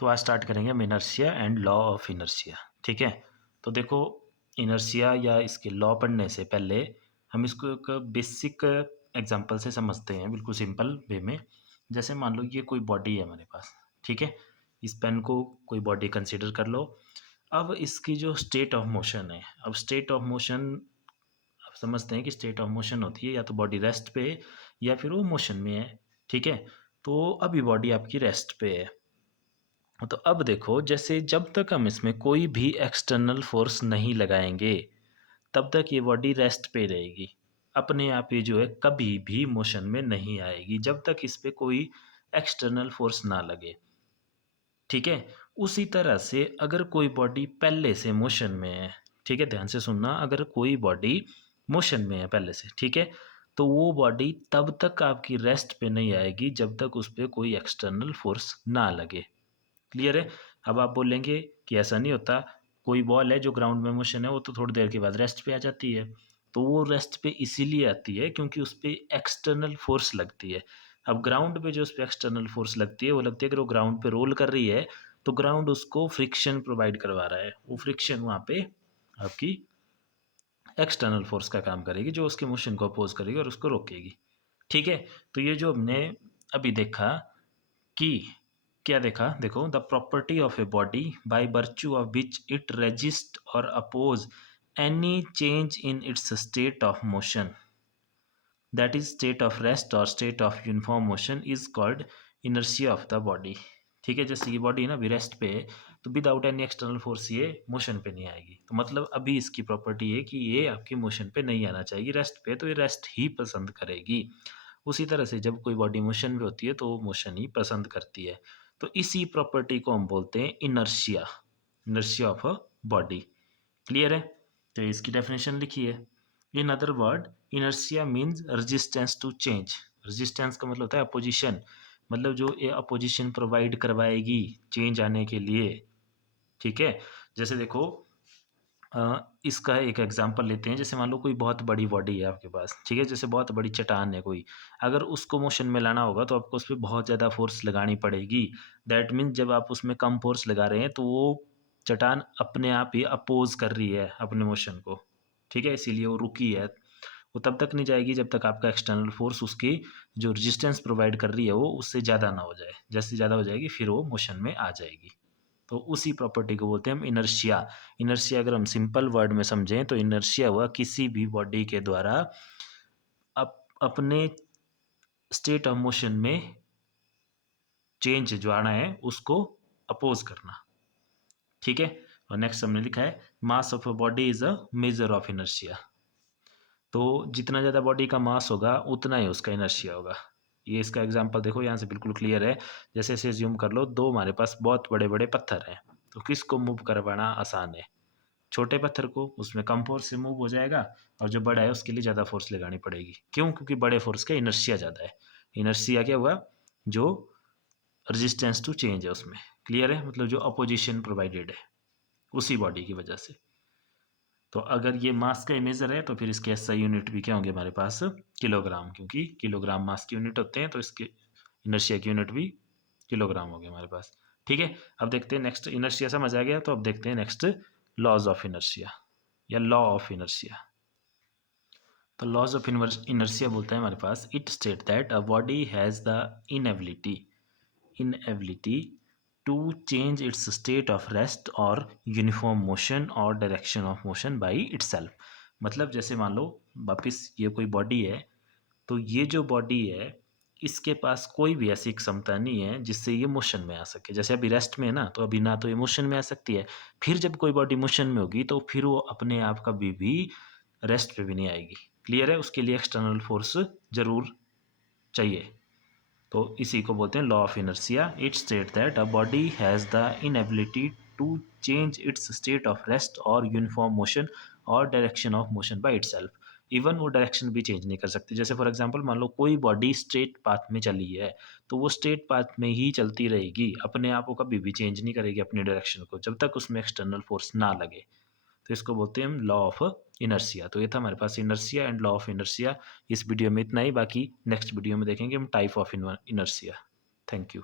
तो आज स्टार्ट करेंगे हम inertia and law of inertia. ठीक है, तो देखो इनर्शिया या इसके लॉ पढ़ने से पहले हम इसको एक बेसिक एग्जांपल से समझते हैं, बिल्कुल सिंपल वे में। जैसे मान लो ये कोई बॉडी है हमारे पास, ठीक है, इस पेन को कोई बॉडी कंसीडर कर लो। अब इसकी जो स्टेट ऑफ मोशन है, अब स्टेट ऑफ मोशन आप समझते हैं कि स्टेट ऑफ मोशन होती है या तो बॉडी रेस्ट पे है या फिर वो मोशन में है। ठीक है, तो अभी बॉडी आपकी रेस्ट पे है। तो अब देखो, जैसे जब तक हम इसमें कोई भी एक्सटर्नल फोर्स नहीं लगाएंगे तब तक ये बॉडी रेस्ट पे रहेगी। अपने आप ये जो है कभी भी मोशन में नहीं आएगी जब तक इस पे कोई एक्सटर्नल फोर्स ना लगे। ठीक है, उसी तरह से अगर कोई बॉडी पहले से मोशन में है, ठीक है, ध्यान से सुनना, अगर कोई बॉडी मोशन में है पहले से, ठीक है, तो वो बॉडी तब तक आपकी रेस्ट पे नहीं आएगी जब तक उस पर कोई एक्सटर्नल फोर्स ना लगे। क्लियर है? अब आप बोलेंगे कि ऐसा नहीं होता, कोई बॉल है जो ग्राउंड में मोशन है वो तो थोड़ी देर के बाद रेस्ट पे आ जाती है। तो वो रेस्ट पे इसीलिए आती है क्योंकि उस पर एक्सटर्नल फोर्स लगती है। अब ग्राउंड पे जो उस पर एक्सटर्नल फोर्स लगती है वो लगती है, अगर वो ग्राउंड पे रोल कर रही है तो ग्राउंड उसको फ्रिक्शन प्रोवाइड करवा रहा है। वो फ्रिक्शन वहाँ पे आपकी एक्सटर्नल फोर्स का काम करेगी जो उसके मोशन को अपोज करेगी और उसको रोकेगी। ठीक है, तो ये जो हमने अभी देखा कि क्या देखा, देखो, the property of a body by virtue of which it resist और oppose any change in its state of motion, that is state of rest और state of uniform motion, is called inertia of the body. ठीक है, जैसे ये body ना अभी rest पे है तो विदाउट एनी एक्सटर्नल फोर्स ये मोशन पे नहीं आएगी। तो मतलब अभी इसकी प्रॉपर्टी है कि ये आपकी मोशन पे नहीं आना चाहिए, रेस्ट पे, तो ये रेस्ट ही पसंद करेगी। उसी तरह से जब कोई बॉडी मोशन में होती है तो वो मोशन ही पसंद करती है। तो इसी प्रॉपर्टी को हम बोलते हैं inertia, inertia of a body. Clear है? तो इसकी डेफिनेशन लिखिए। In other word, inertia means resistance to change. Resistance का मतलब होता है अपोजिशन, मतलब जो ये अपोजिशन प्रोवाइड करवाएगी चेंज आने के लिए। ठीक है, जैसे देखो इसका एक एग्जांपल लेते हैं। जैसे मान लो कोई बहुत बड़ी बॉडी है आपके पास, ठीक है, जैसे बहुत बड़ी चट्टान है कोई, अगर उसको मोशन में लाना होगा तो आपको उस पर बहुत ज़्यादा फोर्स लगानी पड़ेगी। दैट मीन्स जब आप उसमें कम फोर्स लगा रहे हैं तो वो चट्टान अपने आप ही अपोज कर रही है अपने मोशन को। ठीक है, इसीलिए वो रुकी है। वो तब तक नहीं जाएगी जब तक आपका एक्सटर्नल फोर्स उसकी जो रेजिस्टेंस प्रोवाइड कर रही है वो उससे ज़्यादा ना हो जाए। जैसे ज़्यादा हो जाएगी फिर वो मोशन में आ जाएगी। तो उसी प्रॉपर्टी को बोलते हैं हम इनर्शिया। इनर्शिया अगर हम सिंपल वर्ड में समझें तो इनर्शिया हुआ किसी भी बॉडी के द्वारा अपने स्टेट ऑफ मोशन में चेंज जो आना है उसको अपोज करना। ठीक है, और नेक्स्ट हमने लिखा है mass of a body is a measure of inertia. तो जितना ज़्यादा बॉडी का मास होगा उतना ही उसका इनर्शिया होगा। ये इसका एग्जांपल देखो, यहाँ से बिल्कुल क्लियर है। जैसे ऐसे ज्यूम कर लो, दो हमारे पास बहुत बड़े बड़े पत्थर हैं, तो किसको मूव करवाना आसान है? छोटे पत्थर को, उसमें कम फोर्स से मूव हो जाएगा, और जो बड़ा है उसके लिए ज़्यादा फोर्स लगानी पड़ेगी। क्यों? क्योंकि बड़े फोर्स का इनर्शिया ज़्यादा है। इनर्शिया क्या हुआ? जो रेजिस्टेंस टू चेंज है उसमें। क्लियर है? मतलब जो अपोजिशन प्रोवाइडेड है उसी बॉडी की वजह से। तो अगर ये मास का मेजर है तो फिर इसके एसआई यूनिट भी क्या होंगे हमारे पास? किलोग्राम, क्योंकि किलोग्राम मास की यूनिट होते हैं तो इसके इनर्शिया की यूनिट भी किलोग्राम हो गया हमारे पास। ठीक है, अब देखते हैं नेक्स्ट। इनर्शिया समझ आ गया, तो अब देखते हैं नेक्स्ट लॉज ऑफ इनर्शिया या लॉ ऑफ इनर्शिया। तो लॉज ऑफ इनर्शिया बोलता है हमारे पास, it state that a body has the inability to change its state of rest और यूनिफॉर्म मोशन और direction of motion by itself. मतलब जैसे मान लो वापिस ये कोई बॉडी है, तो ये जो बॉडी है इसके पास कोई भी ऐसी क्षमता नहीं है जिससे ये मोशन में आ सके। जैसे अभी रेस्ट में है ना, तो अभी ना तो ये मोशन में आ सकती है, फिर जब कोई बॉडी मोशन में होगी तो फिर वो अपने आप कभी भी रेस्ट पे भी नहीं आएगी। क्लियर है? उसके लिए एक्सटर्नल फोर्स जरूर चाहिए। तो इसी को बोलते हैं law of inertia. It state that a body has the inability to change its state of rest और यूनिफॉर्म मोशन और direction of motion by itself. Even वो डायरेक्शन भी चेंज नहीं कर सकती। जैसे फॉर एग्जांपल मान लो कोई बॉडी स्ट्रेट पाथ में चली है तो वो स्ट्रेट पाथ में ही चलती रहेगी, अपने आप को कभी भी चेंज नहीं करेगी अपनी डायरेक्शन को जब तक उसमें एक्सटर्नल फोर्स ना लगे। तो इसको बोलते हैं हम लॉ ऑफ इनर्शिया। तो ये था हमारे पास inertia and law of inertia. इस वीडियो में इतना ही, बाकी नेक्स्ट वीडियो में देखेंगे हम type of inertia. Thank you.